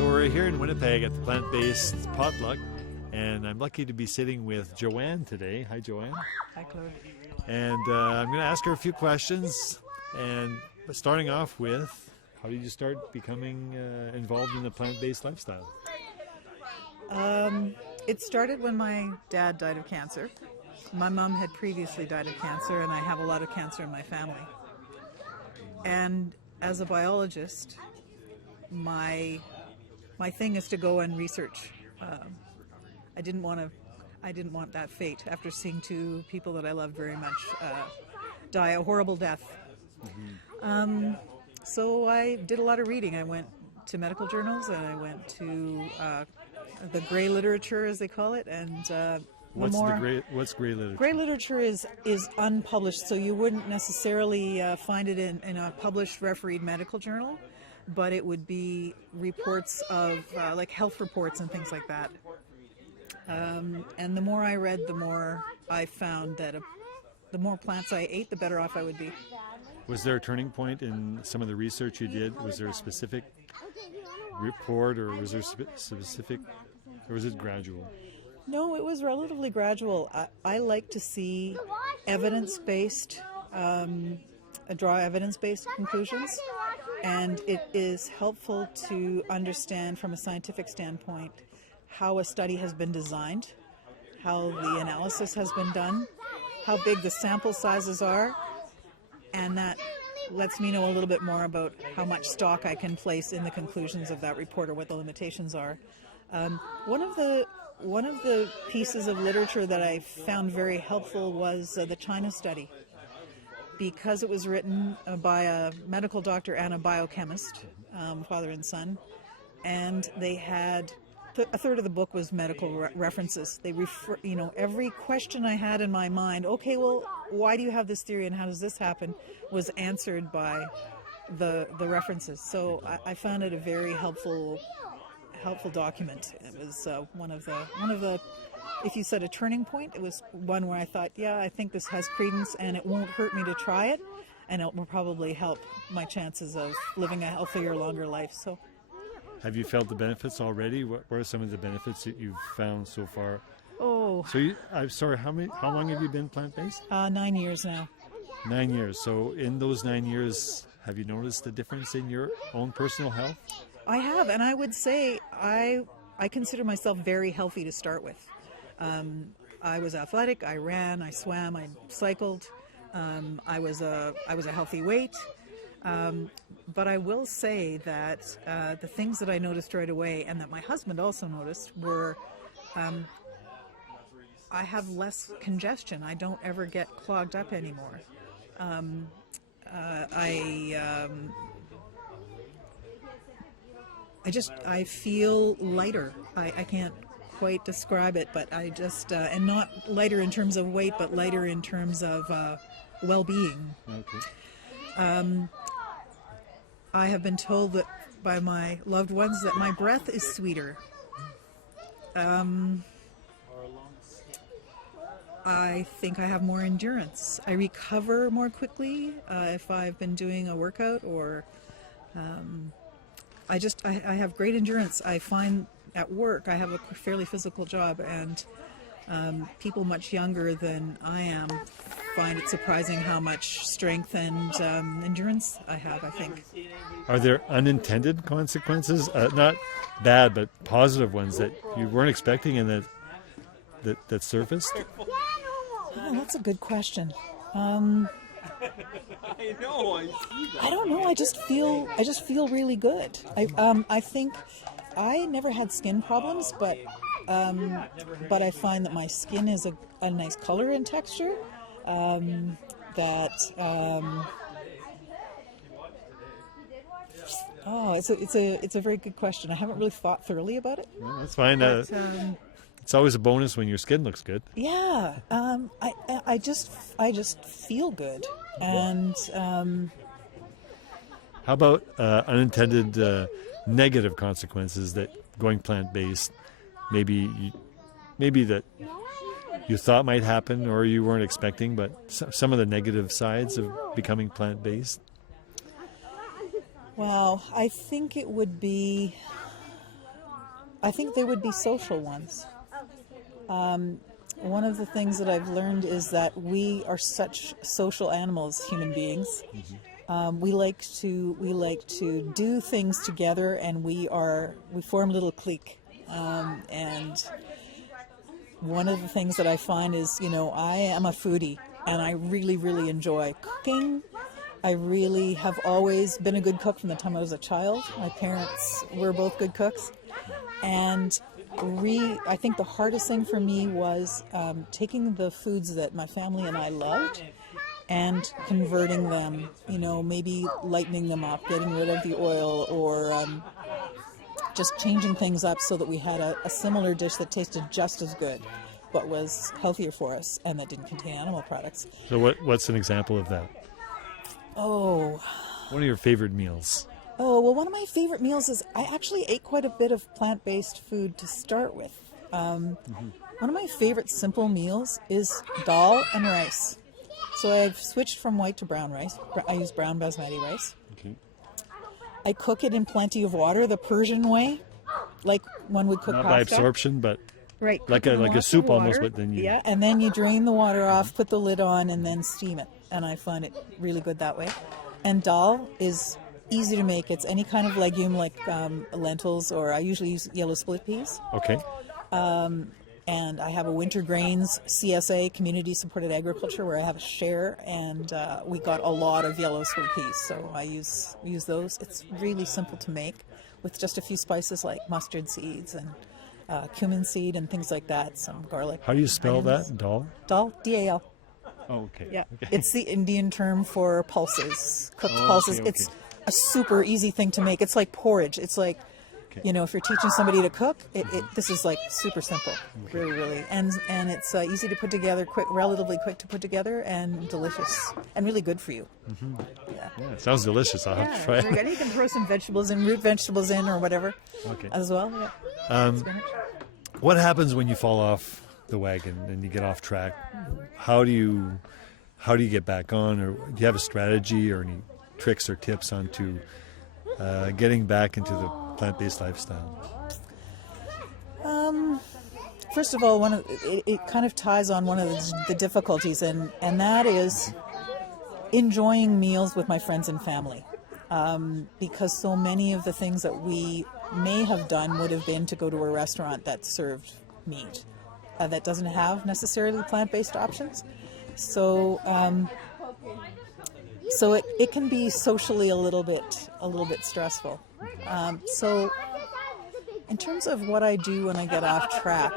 So we're here in Winnipeg at the plant-based potluck, and I'm lucky to be sitting with Joanne today. Hi, Joanne. Hi, Claude. And I'm going to ask her a few questions. And starting off with, how did you start becoming involved in the plant-based lifestyle? It started when my dad died of cancer. My mom had previously died of cancer, and I have a lot of cancer in my family. And as a biologist, my thing is to go and research. I didn't want that fate after seeing two people that I loved very much die a horrible death. Mm-hmm. So I did a lot of reading. I went to medical journals, and I went to the gray literature, as they call it, and What's gray literature? Gray literature is unpublished, so you wouldn't necessarily find it in a published, refereed medical journal, but it would be reports of like health reports and things like that. And the more I read, the more I found that the more plants I ate, the better off I would be. Was there a turning point in some of the research you did? Was there a specific report, or was there specific, or was it gradual? No, it was relatively gradual. I like to see evidence-based, draw evidence-based conclusions, and it is helpful to understand from a scientific standpoint how a study has been designed, how the analysis has been done, how big the sample sizes are, and that lets me know a little bit more about how much stock I can place in the conclusions of that report or what the limitations are. One of the pieces of literature that I found very helpful was the China study, because it was written by a medical doctor and a biochemist, father and son, and they had a third of the book was medical references. They refer, every question I had in my mind, okay, well, why do you have this theory and how does this happen, was answered by the references. So I found it a very helpful document. It was one of the, if you said a turning point, it was one where I thought, yeah, I think this has credence and it won't hurt me to try it, and it will probably help my chances of living a healthier, longer life. So, have you felt the benefits already? What are some of the benefits that you've found so far? Oh, so I'm sorry. How long have you been plant-based? 9 years now. 9 years. So in those 9 years, have you noticed a difference in your own personal health? I have, and I would say I consider myself very healthy to start with. I was athletic. I ran. I swam. I cycled. I was a healthy weight. But I will say that the things that I noticed right away, and that my husband also noticed, were I have less congestion. I don't ever get clogged up anymore. I feel lighter. I can't quite describe it, but I just, and not lighter in terms of weight, but lighter in terms of well-being. Okay. I have been told that by my loved ones that my breath is sweeter. I think I have more endurance. I recover more quickly if I've been doing a workout, or I have great endurance. I find at work, I have a fairly physical job, and people much younger than I am find it surprising how much strength and endurance I have, I think. Are there unintended consequences, not bad, but positive ones that you weren't expecting and that surfaced? Oh, that's a good question. I don't know. I just feel really good. I think I never had skin problems, but I find that my skin is a nice color and texture. It's a very good question. I haven't really thought thoroughly about it. Well, that's fine. But, it's always a bonus when your skin looks good. Yeah, I just feel good, and how about unintended negative consequences that going plant-based, maybe that you thought might happen or you weren't expecting, but some of the negative sides of becoming plant-based? Well, I think it would be I think they would be social ones. One of the things that I've learned is that we are such social animals, human beings. We like to do things together, and we form a little clique. And one of the things that I find is, I am a foodie, and I really, really enjoy cooking. I really have always been a good cook from the time I was a child. My parents were both good cooks, and I think the hardest thing for me was taking the foods that my family and I loved and converting them, maybe lightening them up, getting rid of the oil, or just changing things up so that we had a similar dish that tasted just as good but was healthier for us and that didn't contain animal products. So what's an example of that? Oh. One of your favorite meals? Oh, well, one of my favorite meals is I actually ate quite a bit of plant-based food to start with. One of my favorite simple meals is dal and rice. So I've switched from white to brown rice. I use brown basmati rice. Okay. I cook it in plenty of water, the Persian way, like one would cook Not pasta. by absorption, but right, like a soup almost, but then you... Yeah, and then you drain the water off, put the lid on, and then steam it. And I find it really good that way. And dal is easy to make. It's any kind of legume like lentils, or I usually use yellow split peas. Okay. And I have a winter grains CSA, community supported agriculture, where I have a share, and we got a lot of yellow split peas, so I use those. It's really simple to make with just a few spices like mustard seeds and cumin seed and things like that, some garlic. How do you spell onions. that? Dal? Dal, D-A-L. Oh, okay. Yeah, Okay. It's the Indian term for pulses, cooked Oh, pulses. okay. It's a super easy thing to make. It's like porridge. It's like, if you're teaching somebody to cook, this is like super simple, really, really. And it's easy to put together, relatively quick to put together, and delicious, and really good for you. Yeah, it sounds delicious. I'll have to try Very it. good. You can throw some vegetables in, root vegetables in, or whatever Okay. as well. Yeah. Spinach. What happens when you fall off the wagon and you get off track? How do you get back on, or do you have a strategy or any tricks or tips onto getting back into the plant-based lifestyle? First of all, it kind of ties on one of the difficulties, and that is enjoying meals with my friends and family. Because so many of the things that we may have done would have been to go to a restaurant that served meat that doesn't have necessarily plant-based options. So it can be socially a little bit stressful. So in terms of what I do when I get off track,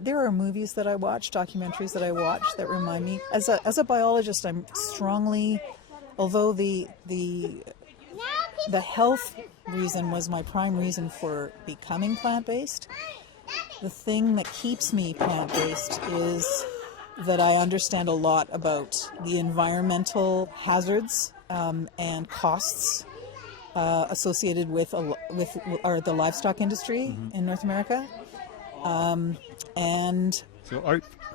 there are movies that I watch, documentaries that I watch that remind me. As a biologist, I'm strongly, although the health reason was my prime reason for becoming plant-based, the thing that keeps me plant-based is that I understand a lot about the environmental hazards and costs associated with the livestock industry in North America, and So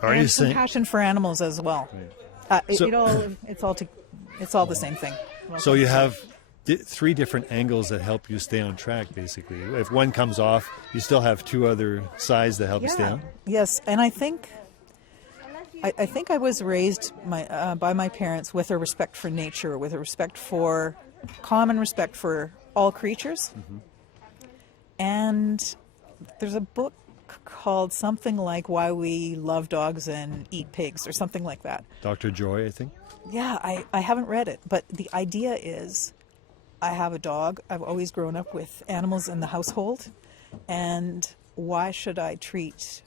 are you some saying? passion for animals as well. It's all the same thing. So you have three different angles that help you stay on track, basically. If one comes off, you still have two other sides that help you stay on. Yes, and I think I was raised by my parents with a respect for nature, with a common respect for all creatures. And there's a book called something like Why We Love Dogs and Eat Pigs, or something like that. Dr. Joy, I think. Yeah, I haven't read it, but the idea is I have a dog. I've always grown up with animals in the household, and why should I treat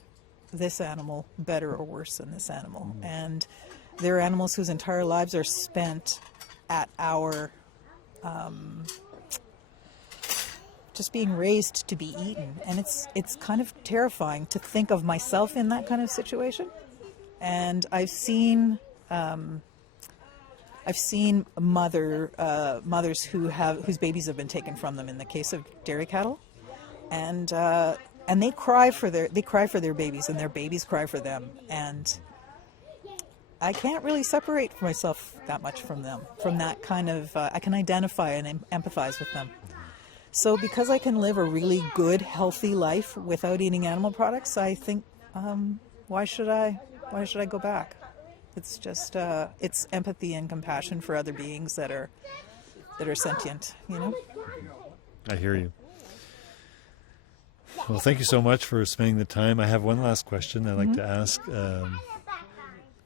this animal better or worse than this animal? And there are animals whose entire lives are spent at our just being raised to be eaten, and it's kind of terrifying to think of myself in that kind of situation. And I've seen mothers whose babies have been taken from them in the case of dairy cattle, and they cry for their babies, and their babies cry for them. And I can't really separate myself that much from them, from that kind of, I can identify and empathize with them. So because I can live a really good, healthy life without eating animal products, I think, why should I go back? It's just, it's empathy and compassion for other beings that are sentient, you know? I hear you. Well, thank you so much for spending the time. I have one last question I'd like to ask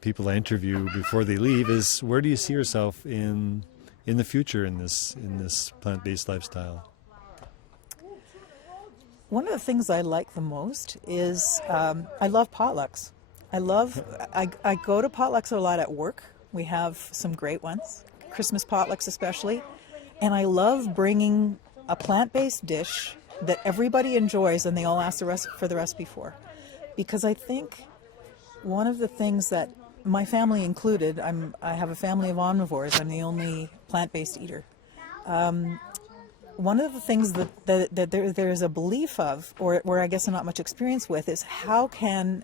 people I interview before they leave is, where do you see yourself in the future in this plant-based lifestyle? One of the things I like the most is I love potlucks. I go to potlucks a lot at work. We have some great ones, Christmas potlucks especially, and I love bringing a plant-based dish that everybody enjoys and they all ask for the recipe for. Because I think one of the things that my family included, I have a family of omnivores, I'm the only plant-based eater. One of the things that there is a belief of, or where I guess I'm not much experience with, is how can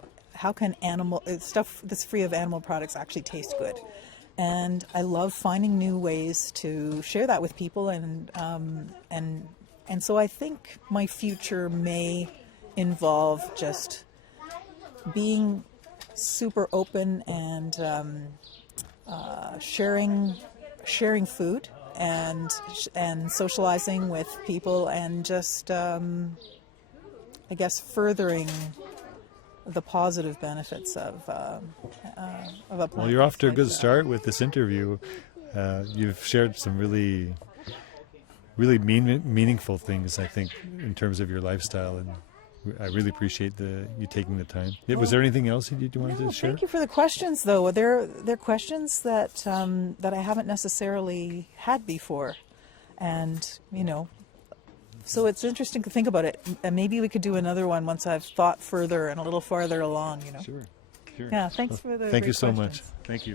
animal stuff that's free of animal products actually taste good? And I love finding new ways to share that with people, and so I think my future may involve just being super open and sharing food and socializing with people, and just I guess furthering the positive benefits of a plant. Well, you're off to a good start with this interview. You've shared some really meaningful things, I think, in terms of your lifestyle, and I really appreciate you taking the time. Was there anything else you wanted to share? Thank you for the questions, though. They're questions that I haven't necessarily had before, and so it's interesting to think about it. And maybe we could do another one once I've thought further and a little farther along. Sure. Yeah. Thanks for the. Thank you great so questions. much. Thank you.